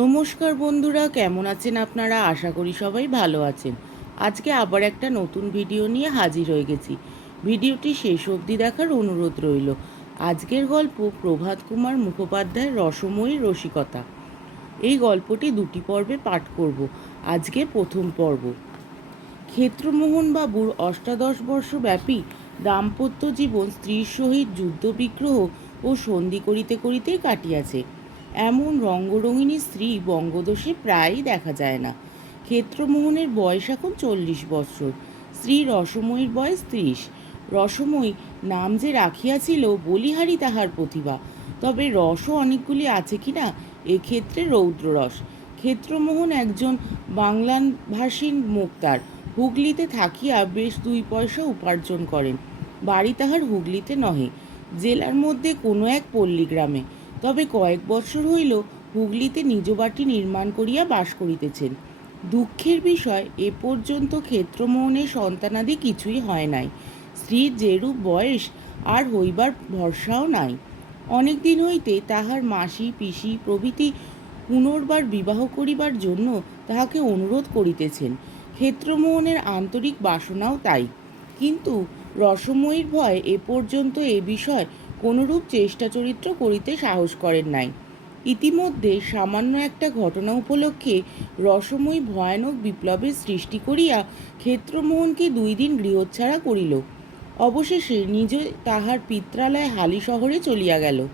নমস্কার বন্ধুরা, কেমন আছেন আপনারা? আশা করি সবাই ভালো আছেন। আজকে আবার একটা নতুন ভিডিও নিয়ে হাজির হয়ে গেছি। ভিডিওটি শেষ অবধি দেখার অনুরোধ রইল। আজকের গল্প প্রভাত কুমার মুখোপাধ্যায়ের রসময়ী রসিকতা। এই গল্পটি দুটি পর্বে পাঠ করব। আজকে প্রথম পর্ব। ক্ষেত্রমোহন বাবুর অষ্টাদশ বর্ষ ব্যাপী দাম্পত্য জীবন স্ত্রীর সহিত যুদ্ধবিগ্রহ ও সন্ধি করিতে করিতেই কাটিয়াছে। এমন রঙ্গরঙিনী স্ত্রী বঙ্গদেশে প্রায়ই দেখা যায় না। ক্ষেত্রমোহনের বয়স এখন চল্লিশ বৎসর স্ত্রী রসময়ীর বয়স ত্রিশ। রসময়ী নাম যে রাখিয়াছিল বলিহারি তাহার প্রতিভা, তবে রসও অনেকগুলি আছে কিনা এক্ষেত্রে রৌদ্ররস। ক্ষেত্রমোহন একজন বাংলান ভাষীন মুক্তার, হুগলিতে থাকিয়া বেশ দুই পয়সা উপার্জন করেন। বাড়ি তাহার হুগলিতে নহে, জেলার মধ্যে কোনো এক পল্লী গ্রামে তবে কয়েক বৎসর হইল হুগলিতে নিজ বাটি নির্মাণ করিয়া বাস করিতেছেন। দুঃখের বিষয়, এ পর্যন্ত ক্ষেত্রমোহনের সন্তানাদি কিছুই হয় নাই। স্ত্রীর যেরূপ বয়স, আর হইবার ভরসাও নাই। অনেক দিন হইতে তাহার মাসি, পিসি, প্রভৃতি পুনর্বার বিবাহ করিবার জন্য তাহাকে অনুরোধ করিতেছেন। ক্ষেত্রমোহনের আন্তরিক বাসনাও তাই। কিন্তু রসময়ীর ভয়, এ পর্যন্ত এ বিষয় কোনরূপ চেষ্টা চরিত্র করিতে সাহস করেন নাই। ইতিমধ্যে সামান্য একটা ঘটনা উপলক্ষে রসময়ী ভয়ানক বিপ্লবের সৃষ্টি করিয়া ক্ষেত্রমোহনকে দুই দিন গৃহচ্ছাড়া করিল। অবশেষে নিজ তাহার পিত্রালয় হালি শহরে চলিয়া গেল।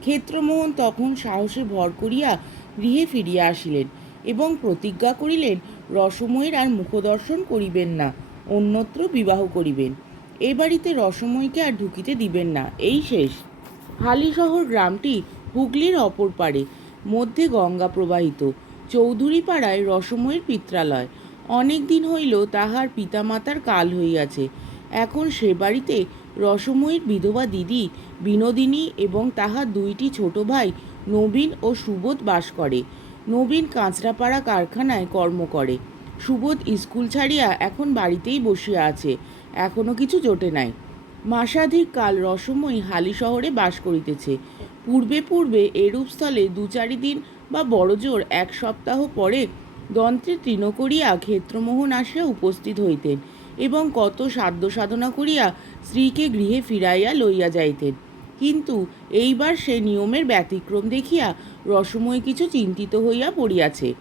ক্ষেত্রমোহন তখন সাহসে ভর করিয়া গৃহে ফিরিয়া আসিলেন এবং প্রতিজ্ঞা করিলেন, রসময়ীর আর মুখদর্শন করিবেন না, অন্যত্র বিবাহ করিবেন। এ বাড়িতে রসময়ীকে আর ঢুকিতে দিবেন না। এই শেষ। হালিশহর গ্রামটি হুগলির অপর পারে মধ্যে গঙ্গা প্রবাহিত। চৌধুরী পাড়ায় রসময়ীর পিত্রালয়। অনেক দিন হইল তাহার পিতামাতার কাল হইয়াছে। এখন সে বাড়িতে রসময়ীর বিধবা দিদি, বিনোদিনী এবং তাহার দুইটি ছোট ভাই নবীন ও সুবোধ বাস করে। নবীন কাঁচরাপাড়া কারখানায় কর্ম করে। সুবোধ স্কুল ছাড়িয়া এখন বাড়িতেই বসিয়া আছে। এখনও কিছু জোটে নাই। মাসাধিক কাল রসময়ী হালি শহরে বাস করিতেছে। পূর্বে পূর্বে এরূপ স্থলে দু চারি দিন বা বড়জোর এক সপ্তাহ পরে দন্ত্রে তৃণ করিয়া ক্ষেত্রমোহন আসিয়া উপস্থিত হইতেন এবং কত সাধ্য সাধনা করিয়া স্ত্রীকে গৃহে ফিরাইয়া লইয়া যাইতেন। কিন্তু এইবার সে নিয়মের ব্যতিক্রম দেখিয়া রসময় কিছু চিন্তিত হইয়া পড়িয়াছে।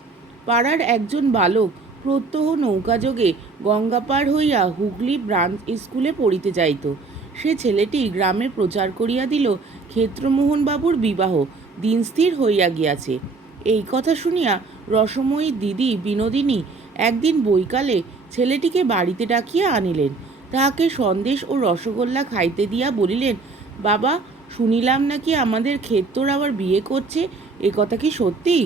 পাড়ার একজন বালক প্রত্যহ নৌকাযোগে গঙ্গা পার হইয়া হুগলি ব্রাঞ্চ স্কুলে পড়িতে যাইত। সে ছেলেটি গ্রামে প্রচার করিয়া দিল, ক্ষেত্রমোহনবাবুর বিবাহ, দিন স্থির হইয়া গিয়াছে এই কথা শুনিয়া রসময়ী দিদি বিনোদিনী একদিন বৈকালে ছেলেটিকে বাড়িতে ডাকিয়া আনিলেন। তাহাকে সন্দেশ ও রসগোল্লা খাইতে দিয়া বলিলেন, বাবা, শুনিলাম নাকি আমাদের ক্ষেত্র আবার বিয়ে করছে? এ কথা কি সত্যি?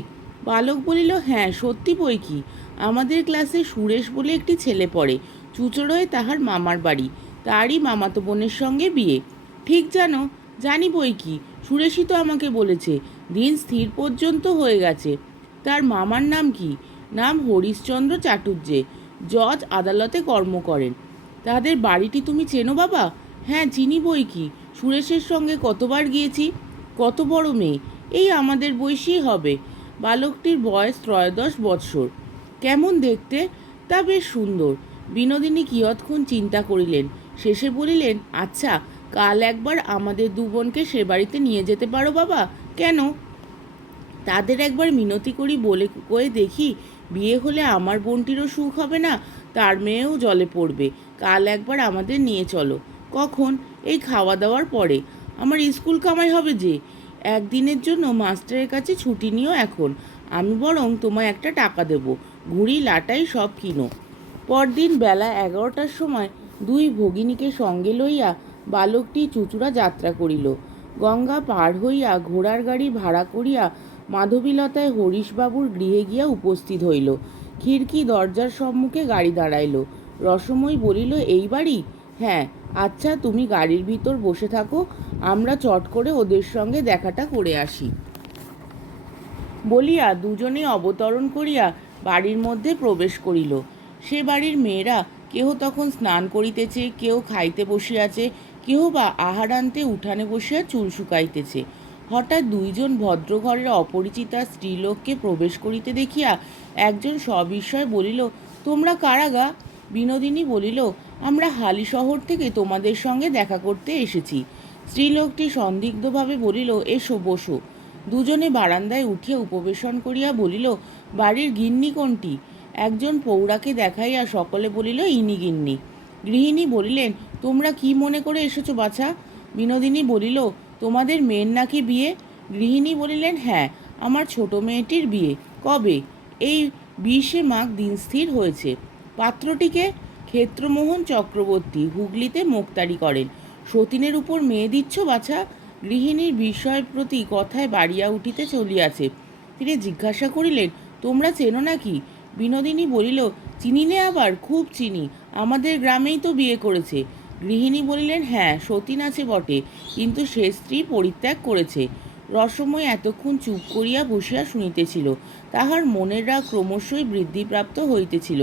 বালক বলিল হ্যাঁ সত্যি বই কি? আমাদের ক্লাসে সুরেশ বলে একটি ছেলে পড়ে, চুচড়োয় তাহার মামার বাড়ি। তারই মামাতো বোনের সঙ্গে বিয়ে। ঠিক জানো, জানি বই কি। সুরেশই তো আমাকে বলেছে, দিন স্থির পর্যন্ত হয়ে গেছে। তার মামার নাম কি? নাম হরিশচন্দ্র চাটুর্যে জজ আদালতে কর্ম করেন। তাদের বাড়িটি তুমি চেনো বাবা? হ্যাঁ চিনি বই কি। সুরেশের সঙ্গে কতবার গিয়েছি? কত বড় মেয়ে। এই আমাদের বয়সী হবে। বালকটির বয়স ত্রয়োদশ বৎসর। কেমন দেখতে? তা বেশ সুন্দর। বিনোদিনী কিয়ৎক্ষণ চিন্তা করিলেন। শেষে বলিলেন আচ্ছা কাল একবার আমাদের দু বোনকে সে বাড়িতে নিয়ে যেতে পারো বাবা? কেন? তাদের একবার মিনতি করি বলে কয়ে দেখি, বিয়ে হলে আমার বোনটিরও সুখ হবে না, তার মেয়েও জলে পড়বে। কাল একবার আমাদের নিয়ে চলো। কখন? এই খাওয়া দাওয়ার পরে। আমার স্কুল কামাই হবে যে। একদিনের জন্য মাস্টারের কাছে ছুটি নিও এখন। আমি বরং তোমায় একটা টাকা দেব। ঘুড়ি, লাটাই সব কিনো। পরদিন বেলা এগারোটার সময় দুই ভগিনীকে সঙ্গে লইয়া বালকটি চুচুড়া যাত্রা করিল। গঙ্গা পার হইয়া ঘোড়ার গাড়ি ভাড়া করিয়া মাধবীলতায় হরিশবাবুর গৃহে গিয়া উপস্থিত হইল। খিড়কি দরজার সম্মুখে গাড়ি দাঁড়াইল। রসময় বলিল, এই বাড়ি? হ্যাঁ। আচ্ছা তুমি গাড়ির ভিতর বসে থাকো, আমরা চট করে ওদের সঙ্গে দেখাটা করে আসি। বলিয়া দুজনে অবতরণ করিয়া বাড়ির মধ্যে প্রবেশ করিল। সে বাড়ির মেয়েরা কেহ তখন স্নান করিতেছে কেউ খাইতে বসিয়াছে, কেহ বা আহার আনতে উঠানে বসিয়া চুল শুকাইতেছে। হঠাৎ দুইজন ভদ্রঘরের অপরিচিতা স্ত্রীলোককে প্রবেশ করিতে দেখিয়া একজন সবিস্ময় বলিল, তোমরা কারাগা বিনোদিনী বলিল আমরা হালি শহর থেকে তোমাদের সঙ্গে দেখা করতে এসেছি। স্ত্রীলোকটি সন্দিগ্ধভাবে বলিল, এসো, বসো। দুজনে বারান্দায় উঠিয়া উপবেশন করিয়া বলিল, বাড়ির গিন্নি কোনটি? একজন পৌরাকে দেখাইয়া সকলে বলিল, ইনি গিন্নি। গৃহিণী বলিলেন, তোমরা কি মনে করে এসেছ বাছা? বিনোদিনী বলিল, তোমাদের মেয়ের নাকি বিয়ে? গৃহিণী বলিলেন হ্যাঁ আমার ছোট মেয়েটির বিয়ে। কবে? এই বিশে মাঘ দিন স্থির হয়েছে। পাত্রটিকে? ক্ষেত্রমোহন চক্রবর্তী হুগলিতে মোক্তারি করেন। সতীনের উপর মেয়ে দিচ্ছ বাছা, গৃহিণীর বিষয়ের প্রতি কথায় বাড়িয়া উঠিতে চলিয়াছে। তিনি জিজ্ঞাসা করিলেন, তোমরা চেনো নাকি? বিনোদিনী বলিল চিনি নে আবার, খুব চিনি। আমাদের গ্রামেই তো বিয়ে করেছে। গৃহিণী বলিলেন হ্যাঁ সতীন আছে বটে, কিন্তু সে স্ত্রী পরিত্যাগ করেছে। রসময় এতক্ষণ চুপ করিয়া বসিয়া শুনিতেছিল। তাহার মনের রাগ ক্রমশই বৃদ্ধিপ্রাপ্ত হইতেছিল।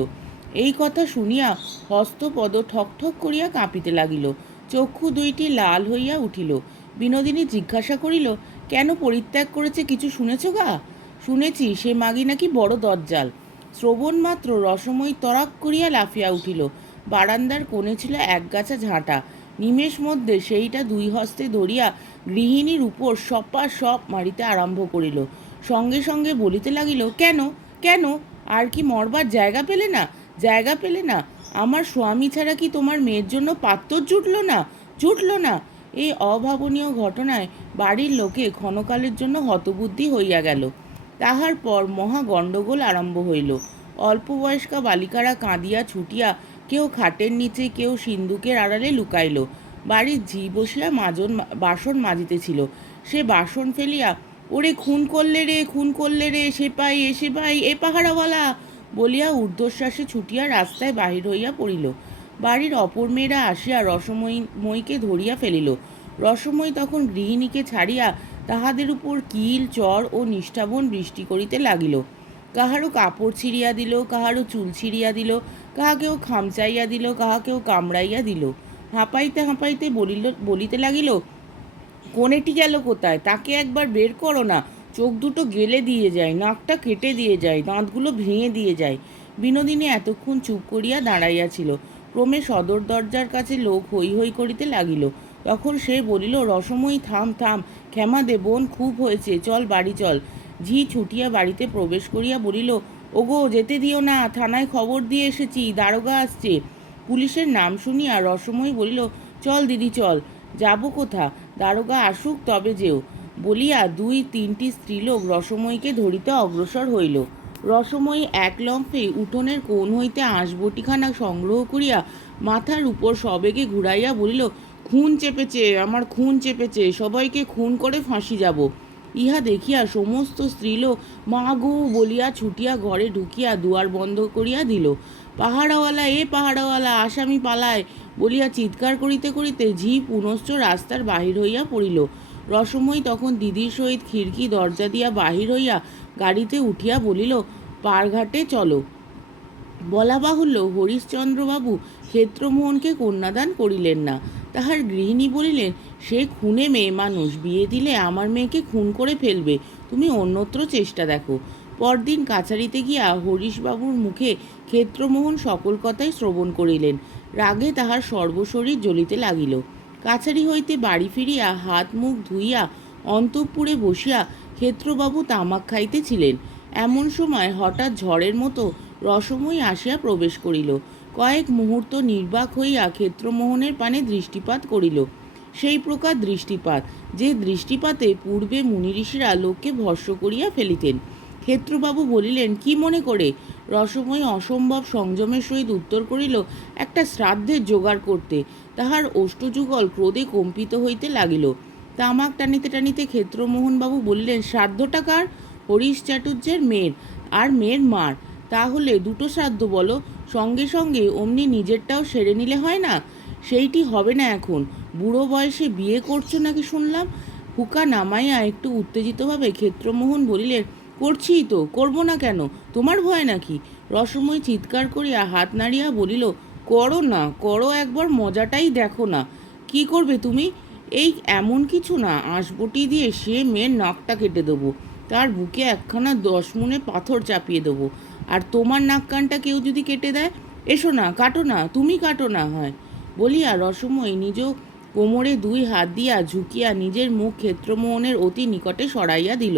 এই কথা শুনিয়া হস্তপদ ঠক ঠক করিয়া কাঁপিতে লাগিল। চক্ষু দুইটি লাল হইয়া উঠিল। বিনোদিনী জিজ্ঞাসা করিল, কেন পরিত্যাগ করেছে কিছু শুনেছ গা? শুনেছি, সে মাগি নাকি বড় দজ্জাল। শ্রবণ মাত্র রসময় তরাক করিয়া লাফিয়া উঠিল। বারান্দার কোণে ছিল একগাছা ঝাঁটা। নিমেষ মধ্যে সেইটা দুই হস্তে ধরিয়া গৃহিণীর উপর সপা সপ মারিতে আরম্ভ করিল। সঙ্গে সঙ্গে বলিতে লাগিল, কেন? কেন? আর কি মরবার জায়গা পেলে না? জায়গা পেলে না? আমার স্বামী ছাড়া কি তোমার মেয়ের জন্য পাত্র জুটল না? জুটল না। এই অভাবনীয় ঘটনায় বাড়ির লোকে ক্ষণকালের জন্য হতবুদ্ধি হইয়া গেল। তাহার পর মহা গণ্ডগোল আরম্ভ হইল। অল্প বয়স্কা বালিকারা কাঁদিয়া ছুটিয়া কেউ খাটের নিচে, কেউ সিন্দুকের আড়ালে লুকাইল। বাড়ির ঝি বসিয়া মাজন, বাসন মাজিতেছিল। সে বাসন ফেলিয়া, ওরে খুন করলে রে, খুন করলে রে সে পাই এ সে পাই, এ পাহারাওয়ালা বলিয়া ঊর্ধ্বশ্বাসে ছুটিয়া রাস্তায় বাহির হইয়া পড়িল। বাড়ির অপর মেয়েরা আসিয়া রসময়ী ময়ীকে ধরিয়া ফেলিল। রসময়ী তখন গৃহিণীকে ছাড়িয়া তাহাদের উপর কিল, চর ও নিষ্ঠাবন বৃষ্টি করিতে লাগিল। কাহারও কাপড় ছিঁড়িয়া দিল, কাহারও চুল ছিঁড়িয়া দিল, কাহাকেও খামচাইয়া দিল, কাহাকেও কামড়াইয়া দিল। হাঁপাইতে হাঁপাইতে বলিল, বলিতে লাগিল কোণেটি গেল কোথায়? তাকে একবার বের করো না। চোখ দুটো গেলে দিয়ে যায়, নাকটা কেটে দিয়ে যায়, দাঁতগুলো ভেঙে দিয়ে যায়। বিনোদিনী এতক্ষণ চুপ করিয়া দাঁড়াইয়াছিল ক্রমে সদর দরজার কাছে লোক হৈ হৈ করিতে লাগিল। তখন সে বলিল, রসময়ী, থাম থাম, ক্ষমা দে, বোন খুব হয়েছে, চল, বাড়ি চল। ঝি ছুটিয়া বাড়িতে প্রবেশ করিয়া বলিল, ওগো, যেতে দিও না, থানায় খবর দিয়ে এসেছি, দারোগা আসছে। পুলিশের নাম শুনিয়া রসময়ী বলিল, চল, দিদি, চল, যাব কোথা? দারোগা আসুক, তবে যেও। বলিয়া দুই তিনটি স্ত্রীলোক রসময়ীকে ধরিতে অগ্রসর হইল। রসময়ী এক লম্ফে উঠোনের কোণ হইতে আঁশবটিখানা সংগ্রহ করিয়া মাথার উপর সবেগে ঘুরাইয়া বলিল, খুন চেপেছে, আমার খুন চেপেছে, সবাইকে খুন করে ফাঁসি যাব। ইহা দেখিয়া সমস্ত স্ত্রীলোক মা গো বলিয়া ছুটিয়া ঘরে ঢুকিয়া দুয়ার বন্ধ করিয়া দিল। পাহাড়াওয়ালা, এ পাহাড়াওয়ালা, আসামি পালায়! বলিয়া চিৎকার করিতে করিতে ঝি পুনশ্চ রাস্তার বাহির হইয়া পড়িল। রসময় তখন দিদির সহিত খিড়কি দরজা দিয়া বাহির হইয়া গাড়িতে উঠিয়া বলিল, পারঘাটে চলো। বলা বাহুল্য হরিশ্চন্দ্রবাবু ক্ষেত্রমোহনকে কন্যাদান করিলেন না। তাহার গৃহিণী বলিলেন, সে খুনে মেয়ে মানুষ, বিয়ে দিলে আমার মেয়েকে খুন করে ফেলবে। তুমি অন্যত্র চেষ্টা দেখো। পরদিন কাছারিতে গিয়া হরিশবাবুর মুখে ক্ষেত্রমোহন সকল কথাই শ্রবণ করিলেন। রাগে তাহার সর্বশরীর জ্বলিতে লাগিল। কাছারি হইতে বাড়ি ফিরিয়া হাত মুখ ধুইয়া অন্তঃপুরে বসিয়া ক্ষেত্রবাবু তামাক খাইতেছিলেন। এমন সময় হঠাৎ ঝড়ের মতো রসময় আসিয়া প্রবেশ করিল। কয়েক মুহূর্ত নির্বাক হইয়া ক্ষেত্রমোহনের পানে দৃষ্টিপাত করিল। সেই প্রকার দৃষ্টিপাত, যে দৃষ্টিপাতে পূর্বে মুনিঋষিরা লোককে ভস্য করিয়া ফেলিতেন। ক্ষেত্রবাবু বলিলেন, কি মনে করে? রসময় অসম্ভব সংযমের সহিত উত্তর করিল, একটা শ্রাদ্ধের জোগাড় করতে। তাহার অষ্টযুগল ক্রোধে কম্পিত হইতে লাগিল। তামাক টানিতে টানিতে ক্ষেত্রমোহনবাবু বলিলেন, শ্রাদ্ধটা কার? হরিশ চাটুর্যের মেয়ের, আর মেয়ের মার। তাহলে দুটো শ্রাদ্ধ বলো, সঙ্গে সঙ্গে অমনি নিজেরটাও সেরে নিলে হয় না? সেইটি হবে না এখন। বুড়ো বয়সে বিয়ে করছ নাকি শুনলাম? হুকা নামাইয়া একটু উত্তেজিতভাবে ক্ষেত্রমোহন বলিলেন করছি তো, করব না কেন? তোমার ভয় নাকি? রসময় চিৎকার করিয়া হাত নাড়িয়া বলিল, করো না, করো একবার, মজাটাই দেখো না। কি করবে তুমি? এই এমন কিছু না, আঁশবটি দিয়ে সে মেয়ের নাকটা কেটে দেবো। তার বুকে একখানা দশ মনে পাথর চাপিয়ে দেবো। আর তোমার নাক কানটা কেউ যদি কেটে দেয়, এসো না, কাটো না, তুমি কাটো না হয়। বলিয়া রসময় নিজ কোমরে দুই হাত দিয়া ঝুঁকিয়া নিজের মুখ ক্ষেত্রমোহনের অতি নিকটে সরাইয়া দিল।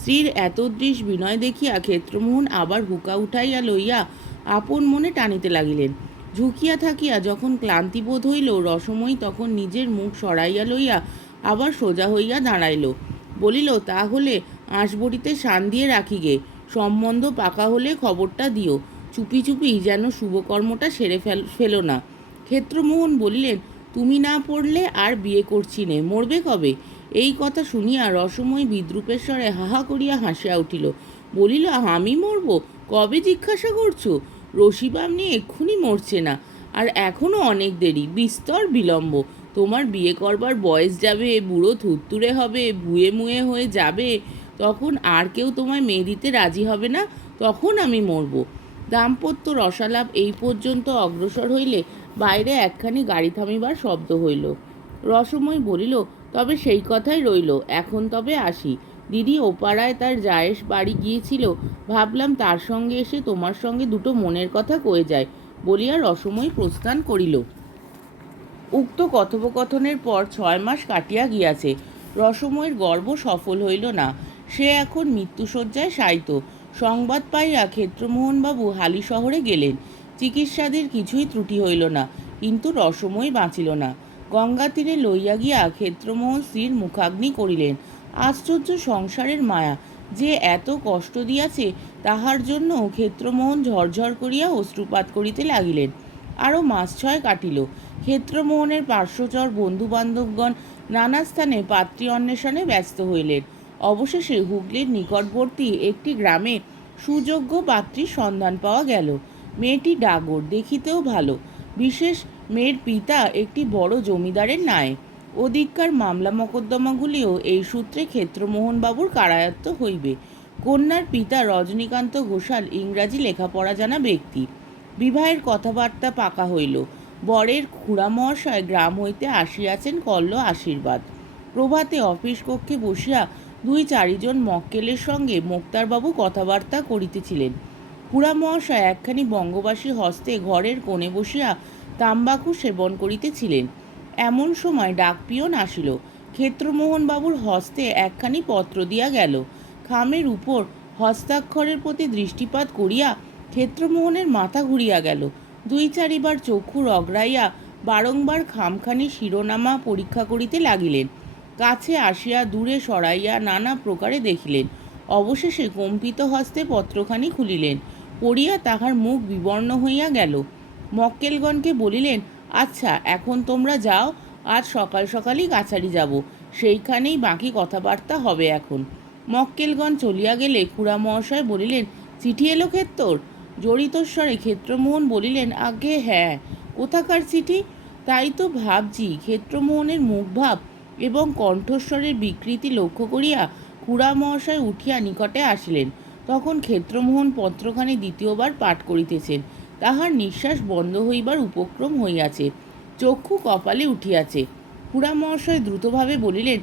স্ত্রীর এতদৃশ বিনয় দেখিয়া ক্ষেত্রমোহন আবার হুকা উঠাইয়া লইয়া আপন মনে টানিতে লাগিলেন। ঝুঁকিয়া থাকিয়া যখন ক্লান্তি বোধ হইল, রসময়ী তখন নিজের মুখ সরাইয়া লইয়া আবার সোজা হইয়া দাঁড়াইল। বলিল, তাহলে আঁশবড়িতে শান দিয়ে রাখি গে। সম্বন্ধ পাকা হলে খবরটা দিও। চুপি চুপি যেন শুভকর্মটা সেরে ফেল ফেলো না। ক্ষেত্রমোহন বলিলেন, তুমি না পড়লে আর বিয়ে করছি নে। মরবে কবে? এই কথা শুনিয়া রসময় বিদ্রুপেশ্বরে হাহা করিয়া হাসিয়া উঠিল। বলিল, আমি মরবো? কবে জিজ্ঞাসা করছ? রশিবামনি এক্ষুনি মরছে না। আর এখনও অনেক দেরি, বিস্তর বিলম্ব। তোমার বিয়ে করবার বয়স যাবে, বুড়ো থুত্তুরে হবে ভুয়ে মুয়ে হয়ে যাবে। তখন আর কেউ তোমায় মেয়ে দিতে রাজি হবে না, তখন আমি মরবো। দাম্পত্য রসালাপ এই পর্যন্ত অগ্রসর হইলে বাইরে একখানি গাড়ি থামিবার শব্দ হইল। রসময় বলিল তবে সেই কথাই রইল, এখন তবে আসি। দিদি ওপাড়ায় তার জায়েশ বাড়ি গিয়েছিল, ভাবলাম তার সঙ্গে এসে তোমার সঙ্গে দুটো মনের কথা কয়ে যায় বলিয়া রসময় প্রস্থান করিল। উক্ত কথোপকথনের পর ছয় মাস কাটিয়া গিয়াছে, রসময়ের গর্ব সফল হইল না। সে এখন মৃত্যুশয্যায় শায়িত। সংবাদ পাইয়া ক্ষেত্রমোহনবাবু হালি শহরে গেলেন। চিকিৎসাদের কিছুই ত্রুটি হইল না, কিন্তু রসময় বাঁচিল না। গঙ্গা তীরে লইয়া গিয়া ক্ষেত্রমোহন স্ত্রীর মুখাগ্নি করিলেন। আশ্চর্য সংসারের মায়া যে এত কষ্ট দিয়াছে, তাহার জন্য ক্ষেত্রমোহন ঝরঝর করিয়া অশ্রুপাত করিতে লাগিলেন। আরও মাস ছয় কাটিল। ক্ষেত্রমোহনের পার্শ্বচর বন্ধুবান্ধবগণ নানা স্থানে পাত্রী অন্বেষণে ব্যস্ত হইলেন। অবশেষে হুগলির নিকটবর্তী একটি গ্রামে সুযোগ্য পাত্রীর সন্ধান পাওয়া গেল। মেয়েটি ডাগর, দেখিতেও ভালো। বিশেষ মেয়ের পিতা একটি বড় জমিদারের নায় ওদিককার মামলা মকদ্দমাগুলিও এই সূত্রে ক্ষেত্রমোহনবাবুর কারায়ত্ত হইবে। কন্যার পিতা রজনীকান্ত ঘোষাল ইংরাজি লেখাপড়া জানা ব্যক্তি। বিবাহের কথাবার্তা পাকা হইল। বরের খুড়া মহাশয় গ্রাম হইতে আসিয়াছেন কল্ল আশীর্বাদ। প্রভাতে অফিস কক্ষে বসিয়া দুই চারিজন মক্কেলের সঙ্গে মোক্তারবাবু কথাবার্তা করিতেছিলেন। খুড়া মহাশয় একখানি বঙ্গবাসী হস্তে ঘরের কোণে বসিয়া তাম্বাকু সেবন করিতেছিলেন। এমন সময় ডাকপিয়ন আসিল। ক্ষেত্রমোহনবাবুর হস্তে একখানি পত্র দিয়া গেল। খামের উপর হস্তাক্ষরের প্রতি দৃষ্টিপাত করিয়া ক্ষেত্রমোহনের মাথা ঘুরিয়া গেল। দুই চারিবার চক্ষু রগড়াইয়া বারংবার খামখানি শিরোনামা পরীক্ষা করিতে লাগিলেন। কাছে আসিয়া দূরে সরাইয়া নানা প্রকারে দেখিলেন। অবশেষে কম্পিত হস্তে পত্রখানি খুলিলেন। পড়িয়া তাহার মুখ বিবর্ণ হইয়া গেল। মক্কেলগণকে বলিলেন আচ্ছা এখন তোমরা যাও, আজ সকাল সকালই কাছারি যাব, সেইখানেই বাকি কথাবার্তা হবে এখন। মক্কেলগণ চলিয়া গেলে খুড়া মহাশয় বলিলেন, চিঠি এলো ক্ষেত্তর জড়িতস্বরে ক্ষেত্রমোহন বলিলেন, আজ্ঞে হ্যাঁ। কোথাকার চিঠি? তাই তো ভাবছি, ক্ষেত্রমোহনের মুখভাব এবং কণ্ঠস্বরের বিকৃতি লক্ষ্য করিয়া খুড়া মহাশয় উঠিয়া নিকটে আসিলেন। তখন ক্ষেত্রমোহন পত্রখানি দ্বিতীয়বার পাঠ করিতেছেন। তাহার নিঃশ্বাস বন্ধ হইবার উপক্রম হইয়াছে, চক্ষু কপালে উঠিয়াছে। খুড়া মহাশয় দ্রুতভাবে বলিলেন,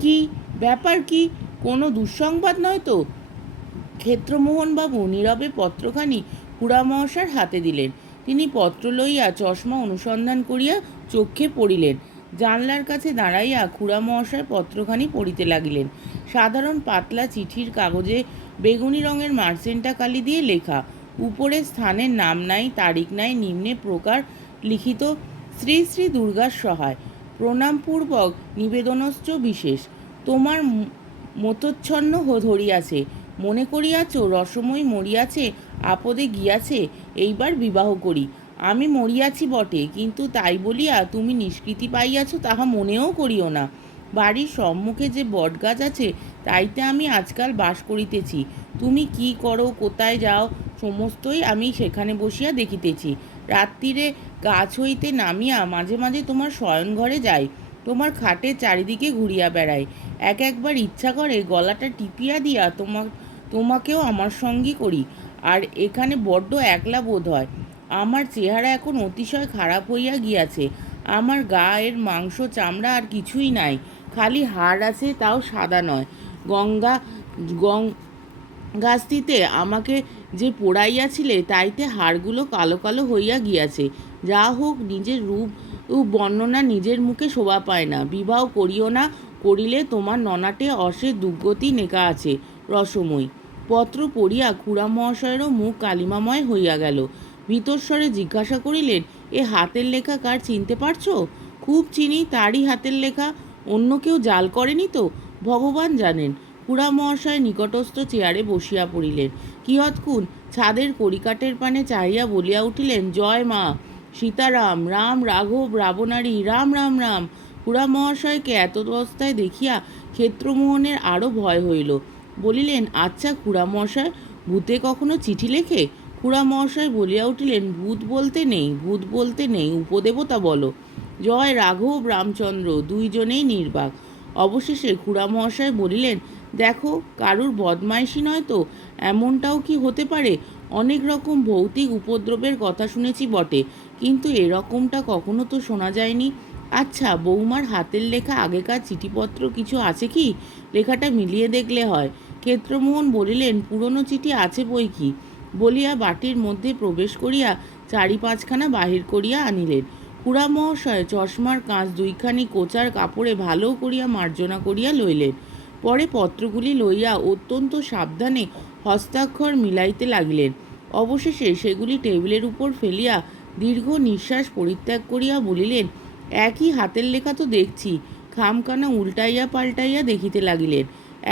কি? ব্যাপার কি? কোনো দুঃসংবাদ নয় তো? ক্ষেত্রমোহনবাবু নীরবে পত্রখানি খুড়া মহাশয়ের হাতে দিলেন। তিনি পত্র লইয়া চশমা অনুসন্ধান করিয়া চক্ষে পড়িলেন। জানলার কাছে দাঁড়াইয়া খুড়া মহাশয় পত্রখানি পড়িতে লাগিলেন। সাধারণ পাতলা চিঠির কাগজে বেগুনি রঙের মার্সেন্টা কালি দিয়ে লেখা। উপরে স্থানের নাম নাই, তারিখ নাই, নিম্নে প্রকার লিখিত শ্রী শ্রী দুর্গার সহায়। প্রণামপূর্বক নিবেদনশ্চ বিশেষ। তোমার মতচ্ছন্ন ধরিয়াছে। মনে করিয়াছ, রসময় মরিয়াছে, আপদে গিয়াছে, এইবার বিবাহ করি। আমি মরিয়াছি বটে, কিন্তু তাই বলিয়া তুমি নিষ্কৃতি পাইয়াছ, তাহা মনেও করিও না। বাড়ির সম্মুখে যে বটগাছ আছে, তাইতে আমি আজকাল বাস করিতেছি। তুমি কি করো, কোথায় যাও, সমস্তই আমি সেখানে বসিয়া দেখিতেছি। রাত্রিরে গাছ হইতে নামিয়া মাঝে মাঝে তোমার শয়ন ঘরে যাই, তোমার খাটের চারিদিকে ঘুরিয়া বেড়াই। এক একবার ইচ্ছা করে গলাটা টিপিয়া দিয়া তোমার তোমাকেও আমার সঙ্গী করি। আর এখানে বড্ড একলা বোধ হয়। আমার চেহারা এখন অতিশয় খারাপ হইয়া গিয়াছে। আমার গায়ের মাংস চামড়া আর কিছুই নাই। খালি হাড় আছে, তাও সাদা নয়। গঙ্গা, গং গাছটিতে আমাকে যে পোড়াইয়াছিলে তাইতে হাড়গুলো কালো কালো হইয়া গিয়াছে। যা হোক, নিজের রূপ বর্ণনা নিজের মুখে শোভা পায় না। বিবাহ করিও না, করিলে তোমার ননাটে অশেষ দুর্গতি নেকা আছে, রসময়। পত্র পড়িয়া খুড়া মহাশয়েরও মুখ কালিমাময় হইয়া গেল। ভিতরস্বরে জিজ্ঞাসা করিলেন, এ হাতের লেখা কার চিনতে পারছ? খুব চিনি, তারই হাতের লেখা। অন্য কেউ জাল করেনি তো? ভগবান জানেন। খুড়া মহাশয় নিকটস্থ চেয়ারে বসিয়া পড়িলেন। কিয়ৎক্ষণ ছাদের কড়িকাটের পানে চাহিয়া বলিয়া উঠিলেন, জয় মা, সীতারাম, রাম, রাঘব, রাবণারী, রাম রাম রাম। খুড়া মহাশয়কে এত অবস্থায় দেখিয়া ক্ষেত্রমোহনের আরও ভয় হইল। বলিলেন আচ্ছা খুড়া মহাশয় ভূতে কখনো চিঠি লেখে? খুড়া মহাশয় বলিয়া উঠিলেন, ভূত বলতে নেই, ভূত বলতে নেই, উপদেবতা বলো। জয় রাঘব রামচন্দ্র দুইজনেই নির্বাক। অবশেষে খুড়া মহাশয় বলিলেন, দেখো, কারুর বদমাইশি নয় তো? এমনটাও কি হতে পারে? অনেক রকম ভৌতিক উপদ্রবের কথা শুনেছি বটে, কিন্তু এরকমটা কখনো তো শোনা যায়নি। আচ্ছা বৌমার হাতের লেখা আগেকার চিঠিপত্র কিছু আছে কি? লেখাটা মিলিয়ে দেখলে হয়। ক্ষেত্রমোহন বলিলেন, পুরনো চিঠি আছে বই কি? বলিয়া বাটির মধ্যে প্রবেশ করিয়া চারি পাঁচখানা বাহির করিয়া আনিলেন। খুড়া মহাশয় চশমার কাঁচ দুইখানি কোচার কাপড়ে ভালো করিয়া মার্জনা করিয়া লইলেন। পরে পত্রগুলি লইয়া অত্যন্ত সাবধানে হস্তাক্ষর মিলাইতে লাগিলেন। অবশেষে সেগুলি টেবিলের উপর ফেলিয়া দীর্ঘ নিঃশ্বাস পরিত্যাগ করিয়া বলিলেন, একই হাতের লেখা তো দেখছি। খামখানা উল্টাইয়া পাল্টাইয়া দেখিতে লাগিলেন,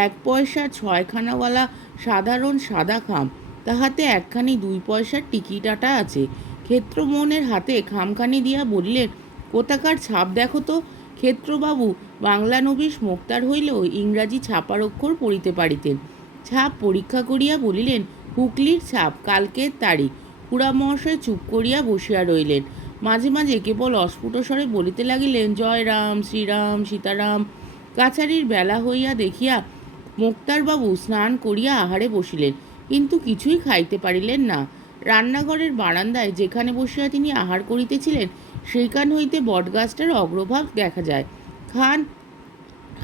এক পয়সা ছয়খানাওয়ালা সাধারণ সাদা খাম, তাহাতে একখানি দুই পয়সার টিকিটাটা আছে। ক্ষেত্রমোহনের হাতে খামখানি দিয়া বলিলেন, কোথাকার ছাপ দেখো তো। ক্ষেত্রবাবু, বাংলা বাংলানবিশ মোক্তার হইলেও ইংরাজি ছাপার অক্ষর পড়িতে পারিতেন। ছাপ পরীক্ষা করিয়া বলিলেন, হুকলির ছাপ, কালকের তারিখ। খুড়া মহাশয় চুপ করিয়া বসিয়া রইলেন। মাঝে মাঝে কেবল অস্ফুট স্বরে বলিতে লাগিলেন জয় রাম শ্রীরাম, সীতারাম। কাছারির বেলা হইয়া দেখিয়া মোক্তারবাবু স্নান করিয়া আহারে বসিলেন। কিন্তু কিছুই খাইতে পারিলেন না। রান্নাঘরের বারান্দায় যেখানে বসিয়া তিনি আহার করিতেছিলেন, সেইখান হইতে বটগাছটার অগ্রভাগ দেখা যায়। খান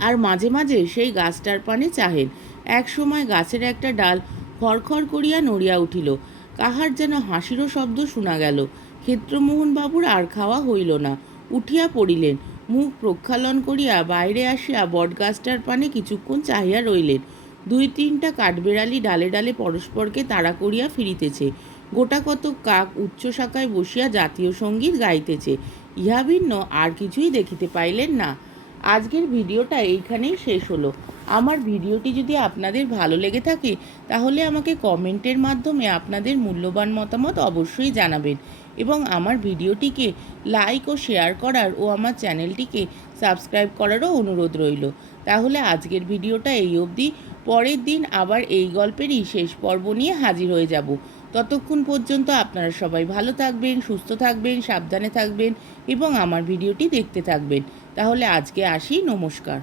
আর মাঝে মাঝে সেই গাছটার পানে চাহেন। এক সময় গাছের একটা ডাল খড়খড় করিয়া নড়িয়া উঠিল। কাহার যেন হাসিরও শব্দ শোনা গেল। ক্ষেত্রমোহন বাবুর আর খাওয়া হইল না। উঠিয়া পড়িলেন। মুখ প্রক্ষালন করিয়া বাইরে আসিয়া বটগাছটার পানে কিছুক্ষণ চাহিয়া রইলেন। দুই তিনটা কাঠবেড়ালি ডালে ডালে পরস্পরকে তাড়া করিয়া ফিরিতেছে। গোটা কত কাক উচ্চ শাখায় বসিয়া জাতীয় সংগীত গাইতেছে। ইহা ভিন্ন আর কিছুই দেখিতে পাইলেন না। আজকের ভিডিওটা এইখানেই শেষ হলো। আমার ভিডিওটি যদি আপনাদের ভালো লেগে থাকে, তাহলে আমাকে কমেন্টের মাধ্যমে আপনাদের মূল্যবান মতামত অবশ্যই জানাবেন এবং আমার ভিডিওটিকে লাইক ও শেয়ার করার ও আমার চ্যানেলটিকে সাবস্ক্রাইব করারও অনুরোধ রইল। তাহলে আজকের ভিডিওটা এই অবধি। পরের দিন আবার এই গল্পেরই শেষ পর্ব নিয়ে হাজির হয়ে যাব। ততক্ষণ পর্যন্ত আপনারা সবাই ভালো থাকবেন, সুস্থ থাকবেন, সাবধানে থাকবেন এবং আমার ভিডিওটি দেখতে থাকবেন। তাহলে আজকে আসি, নমস্কার।